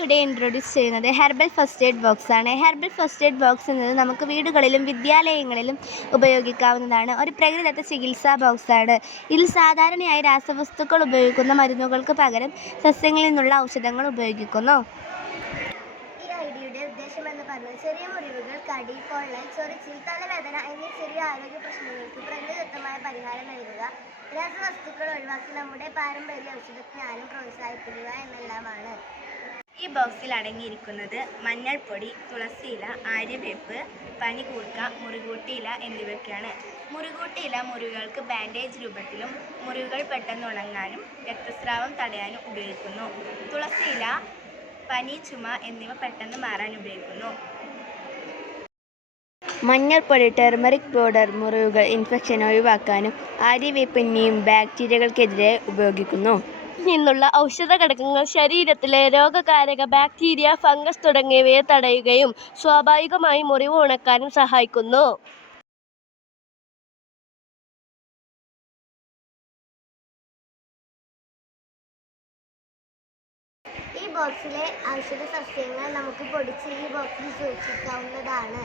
ഇവിടെ ഇൻട്രൊഡ്യൂസ് ചെയ്യുന്നത് herbal first aid box ആണ്. ഹെർബൽ ഫസ്റ്റ് എയ്ഡ് ബോക്സ് എന്നത് നമുക്ക് വീടുകളിലും വിദ്യാലയങ്ങളിലും ഉപയോഗിക്കാവുന്നതാണ്. ഒരു പ്രകൃതിദത്ത ചികിത്സാ ബോക്സാണ്. ഇതിൽ സാധാരണയായി രാസവസ്തുക്കൾ ഉപയോഗിക്കുന്ന മരുന്നുകൾക്ക് പകരം സസ്യങ്ങളിൽ നിന്നുള്ള ഔഷധങ്ങൾ ഉപയോഗിക്കുന്നു. ഈ ഐഡിയയുടെ ഉദ്ദേശമെന്ന് പറഞ്ഞാൽ ചെറിയ മുറിവുകൾ, കടി, പൊള്ളൽ, ചൊറിച്ചിൽ, തലവേദന എന്നീ ചെറിയ ആരോഗ്യ പ്രശ്നങ്ങൾക്ക് പ്രകൃതിദത്തമായ പരിഹാരം നൽകുക, രാസവസ്തുക്കൾ ഒഴിവാക്കി നമ്മുടെ പാരമ്പര്യ ഔഷധജ്ഞാനം പ്രോത്സാഹിപ്പിക്കുക എന്നെല്ലാമാണ്. ഈ ബോക്സിൽ അടങ്ങിയിരിക്കുന്നത് മഞ്ഞൾപ്പൊടി, തുളസിയില, ആര്യവേപ്പ്, പനികൂർക്ക, മുറികൂട്ടിയില എന്നിവയൊക്കെയാണ്. മുറികൂട്ടിയില മുറിവുകൾക്ക് ബാൻഡേജ് രൂപത്തിലും മുറിവുകൾ പെട്ടെന്ന് ഉണങ്ങാനും രക്തസ്രാവം തടയാനും ഉപയോഗിക്കുന്നു. തുളസിയില പനി, ചുമ എന്നിവ പെട്ടെന്ന് മാറാൻ ഉപയോഗിക്കുന്നു. മഞ്ഞൾപ്പൊടി ടർമറിക് പൗഡർ മുറിവുകൾ ഇൻഫെക്ഷൻ ഒഴിവാക്കാനും ആര്യവേപ്പ് നീം ബാക്ടീരിയകൾക്കെതിരെ ഉപയോഗിക്കുന്നു. നിന്നുള്ള ഔഷധ ഘടകങ്ങൾ ശരീരത്തിലെ രോഗകാരക ബാക്ടീരിയ, ഫംഗസ് തുടങ്ങിയവയെ തടയുകയും സ്വാഭാവികമായി മുറിവ് ഉണക്കാനും സഹായിക്കുന്നു. ഈ ബോക്സിലെ ഔഷധ സസ്യങ്ങൾ നമുക്ക് പൊടിച്ച് ഈ ബോക്സിൽ സൂക്ഷിക്കാവുന്നതാണ്.